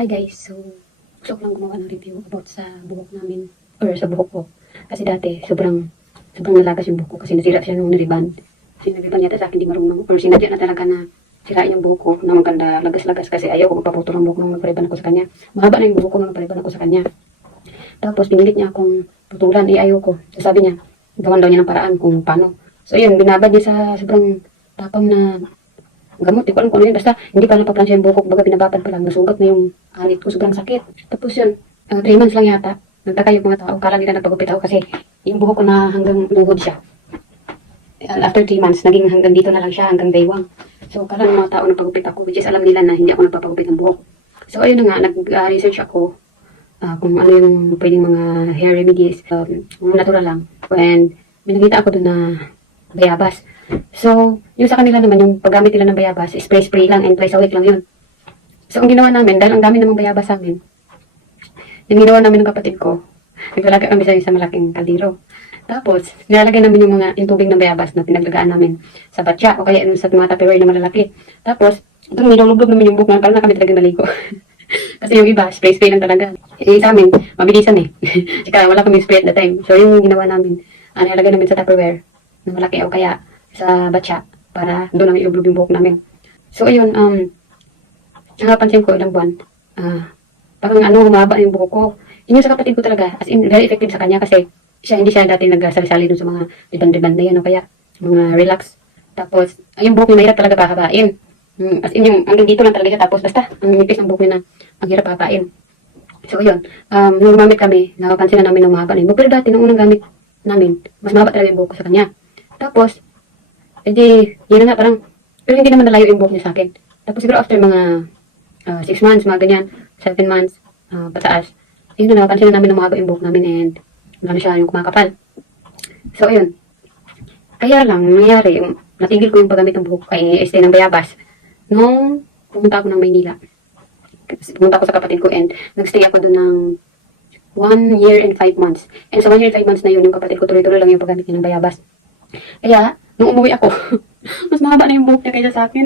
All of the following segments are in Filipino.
Hi guys, so gusto ko lang gumawa ng review about sa buhok namin or sa buhok ko. Kasi dati sobrang nalagas yung buhok ko kasi nasira siya nung niriban. Kasi niriban yata sa akin di marunong or sinadya na talaga na sirain yung buhok ko na maganda lagas-lagas kasi ayaw ko magpaputol ng buhok nung nagpariban ako sa kanya. Mahaba na yung buhok ko nung nagpariban ako sa kanya. Tapos pinilit niya akong putulan, ayaw ko. So, sabi niya, gawan daw niya ng paraan kung paano. So yun, binabad niya sa sobrang tapang na gamot, di ko alam kung ano yun. Basta, hindi pa napaplansya yung buhok. Baga, binababad pa lang. Nasugat na yung anit ko. Sobrang sakit. Tapos yun, 3 months lang yata. Nagtaka yung mga tao. Kala nila nagpagupit ako kasi yung buhok ko na hanggang lugod siya. After 3 months, naging hanggang dito na lang siya, hanggang baywang. So, kala ng mga tao nagpagupit ako, which is alam nila na hindi ako nagpapagupit ng buhok. So, ayun na nga, nag-research ako kung ano yung pwedeng mga hair remedies, natural lang. And, may nakita ako doon na bayabas. So, yung sa kanila naman, yung paggamit nila ng bayabas, spray lang and twice a week lang yun. So, ang ginawa namin, dahil ang dami namang bayabas sa amin, yung ginawa namin ng kapatid ko, naglalagay kami sa isang malaking kaldero. Tapos, nilalagay namin yung tubig ng bayabas na pinaglagaan namin sa batya o kaya sa mga tupperware na malalaki. Tapos, doon nilulublog namin yung buhok namin para na kami talagang naligo. Kasi yung iba, spray lang talaga. Sa amin, mabilisan eh. Tsaka wala kami spray at the time. So, yung ginawa namin, nilalagay namin sa tupperware na malaki o kaya sa batya para doon namin ilublog yung buhok namin. So, ayun, nakapansin ko ilang buwan, parang humaba yung buhok ko. Yun yung sa kapatid ko talaga, as in, very effective sa kanya kasi hindi siya dati nagsali-sali dun sa mga riban-riban na yun o kaya mga relax. Tapos, yung buhok niya mahirap talaga pahabain. As in, yung hanggang dito lang talaga siya. Tapos, basta, ang nipis ng buhok niya na ang hirap pahabain. So, ayun, nung gumamit kami, nakapansin na namin ng mahaba na yung buhok. Pero dati, nung unang gamit namin, mas mahaba talaga yung buhok ko sa kanya. Tapos, yun na nga, parang, pero hindi naman nalayo yung buhok niya sa akin. Tapos siguro after mga 6 months, mga ganyan, 7 months, pataas, ayun na, napansin na namin na mahaba yung buhok namin and wala na siya yung kumakapal. So, ayun. Kaya lang, nangyari, natigil ko yung paggamit ng buhok, ng bayabas, nung pumunta ako ng Maynila. Pumunta ako sa kapatid ko and nagstay ako doon ng 1 year and 5 months. And sa 1 year and 5 months na yun, yung kapatid ko tuloy-tuloy lang yung paggamit niya ng bayabas. Kaya, nung umuwi ako, mas mahaba na yung buhok niya kaysa sa akin.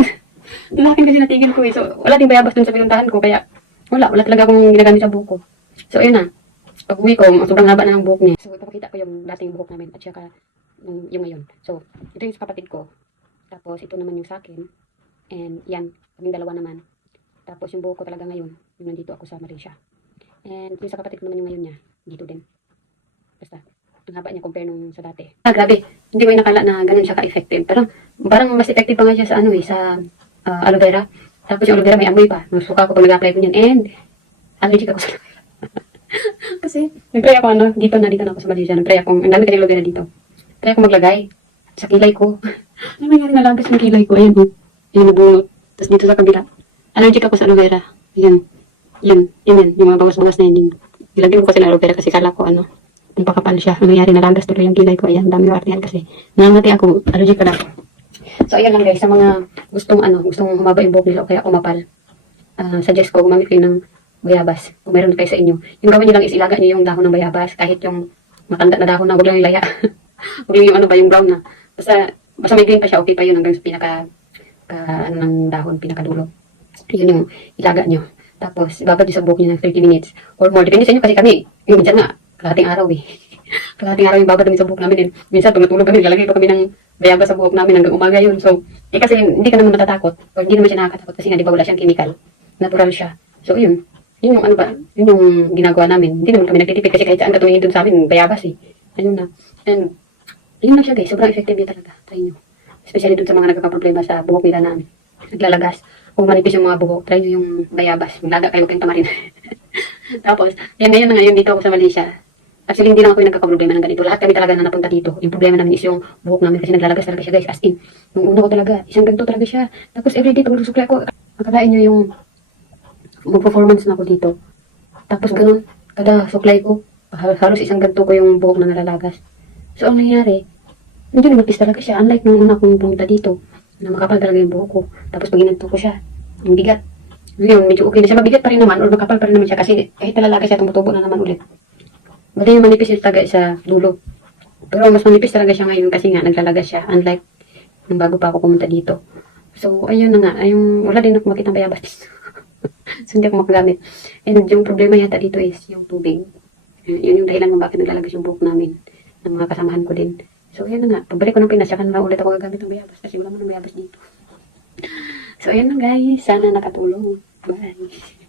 Sa akin kasi natigil ko eh. So, wala ding bayabas dun sa pinuntahan ko. Kaya, wala talaga akong ginagamit sa buhok ko. So, ayun na. Pag uwi ko, sobrang haba na ng buhok niya. So, ipapakita ko yung dating buhok namin at saka yung ngayon. So, ito yung sa kapatid ko. Tapos, ito naman yung sa akin. And yan, kaming dalawa naman. Tapos, yung buhok ko talaga ngayon, yung nandito ako sa Malaysia. And yung sa kapatid ko naman yung ngayon niya, dito din. Basta, ang haba niya compare nung sa dati. Grabe. Hindi ko yung nakala na ganun siya ka-effective. Parang mas effective pa nga siya sa sa aloe vera. Tapos yung aloe vera may amoy pa. Nasuka ko pag nag-apply ko niyan. And, allergic ako sa aloe vera. Kasi, nag-try ako dito na ako sa Malaysia. Nag-try ako, ang dami kanyang aloe vera dito. Try ako maglagay sa kilay ko. Ano nangyari, nalagas yung kilay ko. Ayan, yung nabunot. Tapos dito sa kabila. Allergic ako sa aloe vera. Yan. Yung mga bawas-bawas na yun. Nilagyan ko kasi ng aloe vera kasi kala ko kung pakapal siya. Ang nangyari, nalagas tuloy yung kilay ko. Ayan, dami yung artihan kasi nangangati ako, allergic ka na ako. So, ayan lang guys, sa mga gustong humaba yung buhok nila o kaya umapal, suggest ko, gumamit kayo ng bayabas. Kung meron kayo sa inyo. Yung gawin nyo lang is ilaga nyo yung dahon ng bayabas. Kahit yung matanda na dahon na, huwag lang yung laya. Huwag lang yung yung brown na. Basta may green pa siya, okay pa yun hanggang sa ng dahon, pinakadulo. Yun yung ilaga nyo. Tapos, ibabad nyo sa buhok nyo ng 30 minutes or more. Depende sa inyo kasi kami, yung minsan nga, kalahating araw eh. Kalahating araw yung babad namin sa buhok namin. Minsan, pag natulog kami, lalagay pa kami ng bayabas sa buhok namin hanggang umaga yun. So, kasi hindi ka naman matatakot o hindi naman siya nakakatakot kasi nga, di ba wala siyang chemical. Natural siya. So, yun. Yun yung ginagawa namin. Hindi naman kami nagtitipid kasi kahit saan katumingin dun sa amin, bayabas eh. Ayun na. And, yun lang siya guys. Sobrang effective yun talaga. Try nyo. Especially dun sa mga nagkakaproblema sa buhok nila na naglalagas. Kung manipis yung mga buhok, try nyo yung bayabas. Maglaga kayo kayong tamarin. Tapos, ngayon na ngayon dito ako sa Malaysia. Actually, hindi lang ako yung nagkakaproblema ng ganito. Lahat kami talaga na napunta dito. Yung problema namin is yung buhok namin kasi naglalagas talaga siya guys. As in, nung una ko talaga, isang ganito talaga siya. Tapos everyday pag nagsusukli ako, akalain nyo yung mag-performance na ako dito. Tapos ganun, kada suklay ko, halos isang ganito ko yung buhok na nalalagas. So, ang nangyari, medyo lumipis talaga siya. Unlike nung una kong pumunta dito, na makapal talaga yung buhok ko. Tapos pag ginanto ko siya, ang bigat. Yun, medyo okay na siya. Mabigat pa rin naman or makapal pa rin naman siya kasi kahit nalalagas siya, tumutubo na naman ulit. Bali yung manipis yung taga sa dulo. Pero mas manipis talaga siya ngayon kasi nga naglalagas siya. Unlike nung bago pa ako pumunta dito. So, ayun na nga. Wala din ako makita ng bayabas dito. So, hindi ako makagamit. And yung problema yata dito is yung tubig. Yun yung dahilan kung bakit naglalagas yung buhok namin ng mga kasamahan ko din. So, yun na nga. Pagbalik ko ng Pinas, saka na ulit ako gagamit ng bayabas kasi wala mo na bayabas dito. So, ayun na guys. Sana nakatulong. Bye.